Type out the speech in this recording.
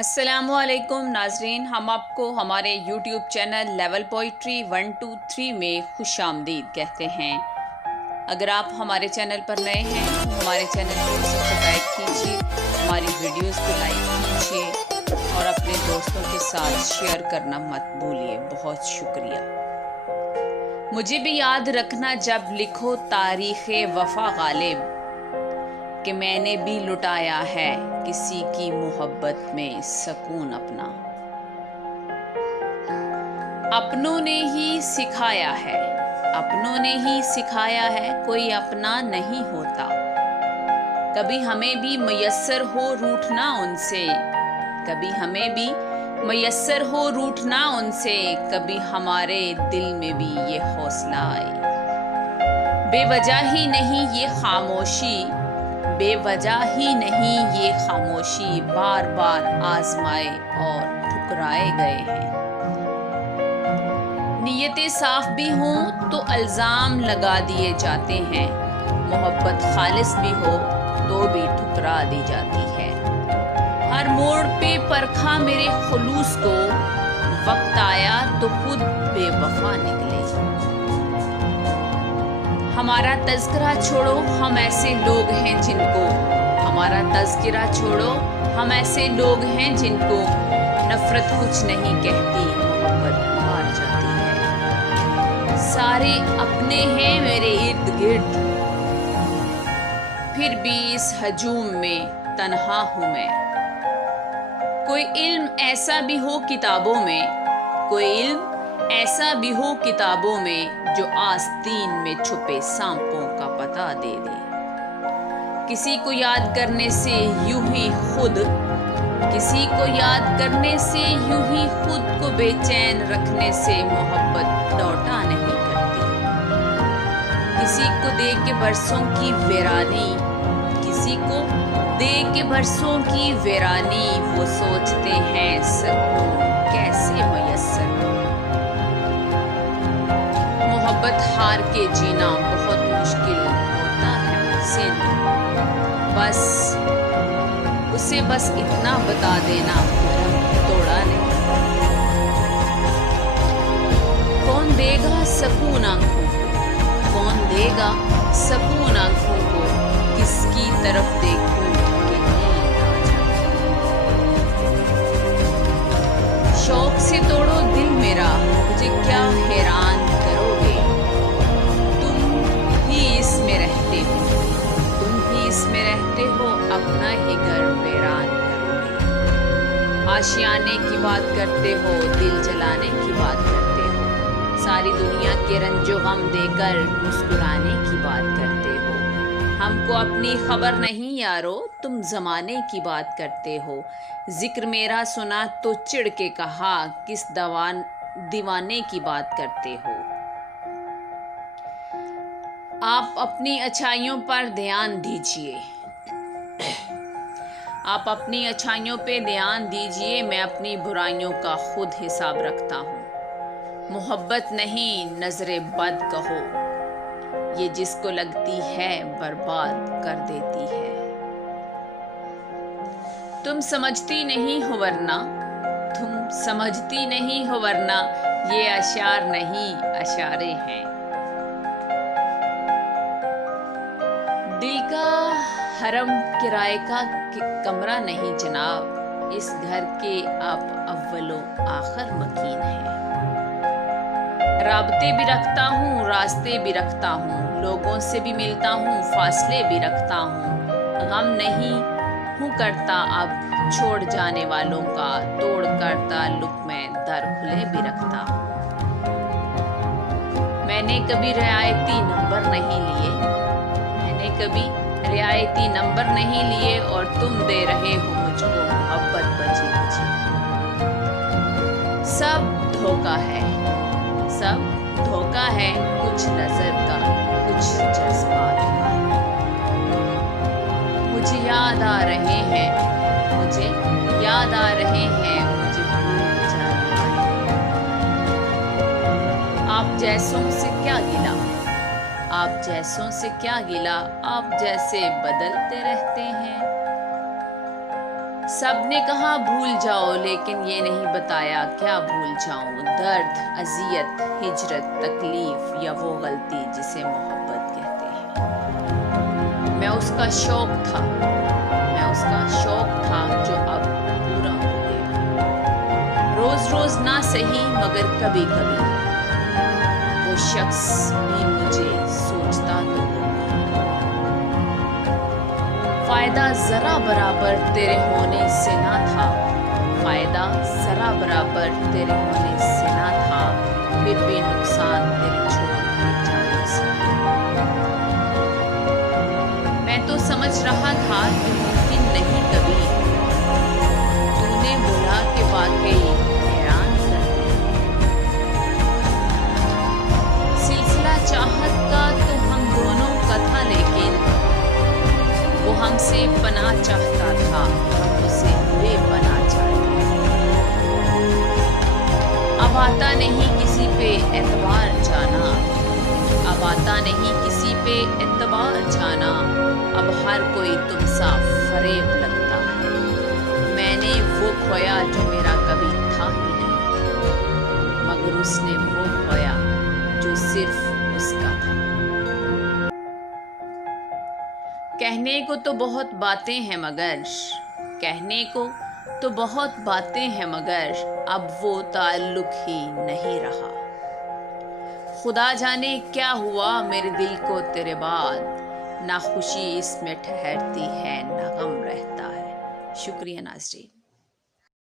अस्सलामुअलैकुम नाजरीन, हम आपको हमारे YouTube चैनल लेवल पोइट्री 123 में खुश आमदीद कहते हैं। अगर आप हमारे चैनल पर नए हैं तो हमारे चैनल को सब्सक्राइब कीजिए, हमारी वीडियोस को लाइक कीजिए और अपने दोस्तों के साथ शेयर करना मत भूलिए। बहुत शुक्रिया। मुझे भी याद रखना जब लिखो तारीख़ वफ़ा गालिब, कि मैंने भी लुटाया है किसी की मोहब्बत में सकून अपना। अपनों ने ही सिखाया है, अपनों ने ही सिखाया है, कोई अपना नहीं होता। कभी हमें भी मयस्सर हो रूठना उनसे, कभी हमें भी मयस्सर हो रूठना उनसे, कभी हमारे दिल में भी ये हौसला आए। बेवजह ही नहीं ये खामोशी, बेवजह ही नहीं ये खामोशी, बार बार आजमाए और ठुकराए गए हैं। नीयतें साफ भी हों तो अल्जाम लगा दिए जाते हैं, मोहब्बत खालिस भी हो तो भी ठुकरा दी जाती है। हर मोड़ पे परखा मेरे खुलूस को, वक्त आया तो खुद बेवफा निकले। हमारा तज़किरा छोड़ो, हम ऐसे लोग हैं जिनको, हमारा तज़किरा छोड़ो, हम ऐसे लोग हैं जिनको नफरत कुछ नहीं कहती, मोहब्बत मार जाती है। सारे अपने हैं मेरे इर्द गिर्द, फिर भी इस हजूम में तन्हा हूँ मैं। कोई इल्म ऐसा भी हो किताबों में, कोई इल्म ऐसा भी हो किताबों में, जो आस्तीन में छुपे सांपों का पता दे दे। किसी को याद करने से यूं ही खुद, किसी को याद करने से यूं ही खुद को बेचैन रखने से मोहब्बत लौटा नहीं करती। किसी को दे के बरसों की वीरानी, किसी को दे के बरसों की वीरानी, वो सोचते हैं सकून कैसे मयस्सर। मोहब्बत हार के जीना बहुत मुश्किल होता है मुझसे, बस उसे बस इतना बता देना तोड़ा नहीं। कौन देगा सकून आंखों, कौन देगा सकून आंखों को, किसकी तरफ देखूं कि नींद आ जाए। शौक से तोड़ो दिल मेरा, मुझे क्या हैरान करोगे। तुम ही इसमें रहते हो, तुम ही इसमें रहते हो, अपना ही घर वीरान करोगे। आशियाने की बात करते हो, दिल जलाने की बात करते हो, सारी दुनिया के रंजो गम देकर मुस्कुराने की बात करते हो। हमको अपनी खबर नहीं यारो, तुम जमाने की बात करते हो। जिक्र मेरा सुना तो चिढ़ के कहा, किस दीवाने की बात करते हो। आप अपनी अच्छाइयों पर ध्यान दीजिए, आप अपनी अच्छाइयों पे ध्यान दीजिए, मैं अपनी बुराइयों का खुद हिसाब रखता हूँ। मोहब्बत नहीं नजरे बद कहो, ये जिसको लगती है बर्बाद कर देती है। तुम समझती नहीं हो वरना, तुम समझती नहीं हो वरना, ये अशार नहीं अशारे हैं। दिल का हरम किराए का कमरा नहीं जनाब, इस घर के आप अव्वलो आखिर मकीन हैं। राबते भी रखता हूँ, रास्ते भी रखता हूँ, लोगों से भी मिलता हूँ, फासले भी रखता हूँ। गम नहीं हूँ करता अब छोड़ जाने वालों का, तोड़ कर ताल्लुक में दर खुले भी रखता हूँ। मैंने कभी रियायती नंबर नहीं लिए, मैंने कभी रियायती नंबर नहीं लिए, और तुम दे रहे हो मुझको मोहब्बत बची बची। सब धोखा है, सब धोखा है, कुछ नजर का, कुछ जज्बात का। मुझे याद आ रहे हैं, मुझे याद आ रहे हैं, मुझे भूल जाने वाले। आप जैसों से क्या गिला, आप जैसों से क्या गिला, आप जैसे बदलते रहते हैं। सबने कहा भूल जाओ, लेकिन ये नहीं बताया क्या भूल जाऊं। दर्द, अजियत, हिजरत, तकलीफ या वो गलती जिसे मोहब्बत कहते हैं। मैं उसका शौक था जो अब पूरा हो गया। रोज रोज ना सही मगर कभी कभी वो शख्स भी मुझे सोचता तो होगा। फायदा जरा बराबर तेरे होने से ना था, फायदा जरा बराबर तेरे होने से ना था, फिर भी नुकसान तेरे छोड़ के जाने से। मैं तो समझ रहा था कि मुमकिन नहीं कभी, तूने बोला कि वाकई हैरान कर दिया। सिलसिला चाहत का तो हम दोनों का था, लेकिन वो हमसे पनाह चाहता था, हम उसे बेपनाह चाहते थे। अब आता नहीं किसी पे एतबार जाना, अब आता नहीं किसी पे एतबार जाना, अब हर कोई तुमसा फरेब लगता है। मैंने वो खोया जो मेरा कभी था ही नहीं, मगर उसने वो खोया जो सिर्फ उसका था। कहने को तो बहुत बातें हैं मगर, कहने को तो बहुत बातें हैं मगर, अब वो ताल्लुक ही नहीं रहा। खुदा जाने क्या हुआ मेरे दिल को तेरे बाद, ना खुशी इसमें ठहरती है ना गम रहता है। शुक्रिया नाज़रीन।